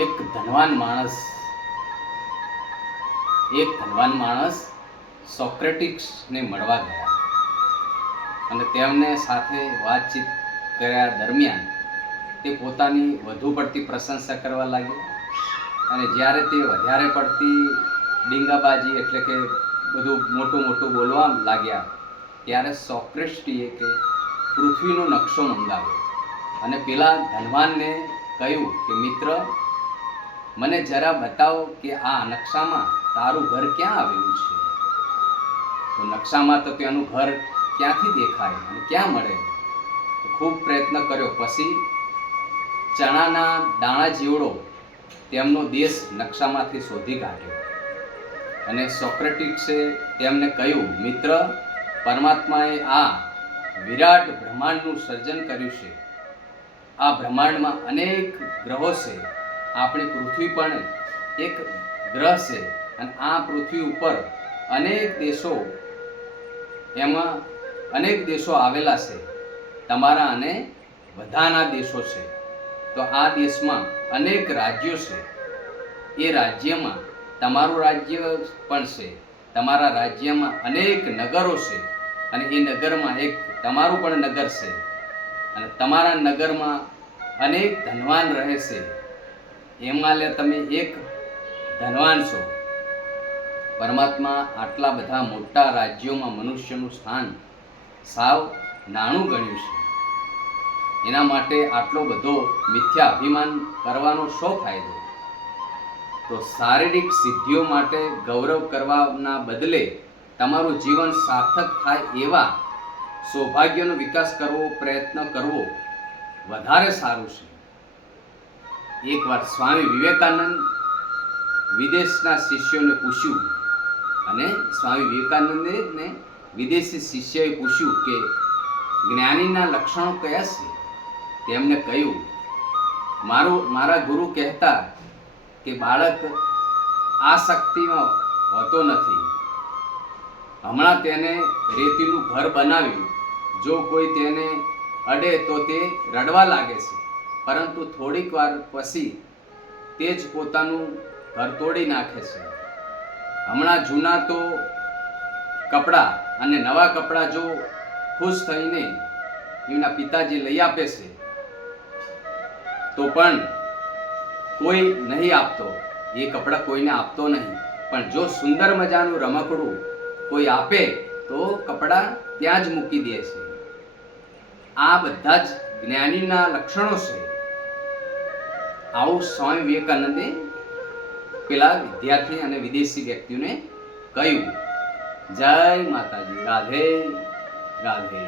એક ધનવાન માણસ સોક્રેટિક્સને મળવા ગયા અને તેમને સાથે વાતચીત કર્યા દરમિયાન તે પોતાની વધુ પડતી પ્રશંસા કરવા લાગ્યો અને જ્યારે તે વધારે પડતી ડીંગાબાજી એટલે કે બધું મોટું બોલવા લાગ્યા ત્યારે સોક્રેટિસે કે પૃથ્વીનો નકશો મંગાવ્યો અને પેલા ધનવાનને કહ્યું કે મિત્ર, મને જરા બતાવો કે આ નકશામાં તારું ઘર ક્યાં આવેલું છે. તો નકશામાં તો તેનું ઘર ક્યાંથી દેખાય અને ક્યાં મળે. ખૂબ પ્રયત્ન કર્યો પછી ચણાના દાણા જેવડો તેમનો દેશ નકશામાંથી શોધી કાઢ્યો અને સોક્રેટિક્સે તેમને કહ્યું, મિત્ર, પરમાત્માએ આ વિરાટ બ્રહ્માંડનું સર્જન કર્યું છે. આ બ્રહ્માંડમાં અનેક ગ્રહો છે. આપણી પૃથ્વી પણ એક ગ્રહ છે અને આ પૃથ્વી ઉપર અનેક દેશો આવેલા છે. તમારા અને બધાના દેશો છે. તો આ દેશમાં અનેક રાજ્યો છે. એ રાજ્યમાં તમારું રાજ્ય પણ છે. તમારા રાજ્યમાં અનેક નગરો છે અને એ નગરમાં એક તમારું પણ નગર છે અને તમારા નગરમાં અનેક ધનવાન રહે છે. એમાં તમે એક ધનવાન છો. પરમાત્મા આટલા બધા મોટા રાજ્યોમાં મનુષ્યનું સ્થાન સાવ નાનું ગણ્યું છે. એના માટે આટલો બધો મિથ્યા અભિમાન કરવાનો શો ફાયદો? તો શારીરિક સિદ્ધિઓ માટે ગૌરવ કરવાના બદલે તમારું જીવન સાર્થક થાય એવા સૌભાગ્યનો વિકાસ કરવો, પ્રયત્ન કરવો વધારે સારું છે. એકવાર સ્વામી વિવેકાનંદ વિદેશના શિષ્યોને પૂછ્યું અને સ્વામી વિવેકાનંદને વિદેશી શિષ્યએ પૂછ્યું કે જ્ઞાનીના લક્ષણો કયા છે. તેમને કહ્યું, મારા ગુરુ કહેતા કે બાળક આસક્તિમાં હોતો નથી. હમણાં તેને રેતીનું ઘર બનાવ્યું, જો કોઈ તેને અડે તો તે રડવા લાગે છે, પરંતુ થોડીક વાર પછી તે જ પોતાનું ઘર તોડી નાખે છે. હમણાં જૂના તો કપડાં અને નવા કપડાં જો ખુશ થઈને એમના પિતાજી લઈ આપે છે તો પણ કોઈ નહીં આપતો, એ કપડાં કોઈને આપતો નહીં. પણ જો સુંદર મજાનું રમકડું કોઈ આપે તો કપડાં ત્યાં જ મૂકી દે છે. આ બધા જ જ્ઞાનીના લક્ષણો છે. આવું સ્વામી વિવેકાનંદે પેલા વિદ્યાર્થી અને વિદેશી વ્યક્તિને કહ્યું. જય માતાજી. રાધે રાધે.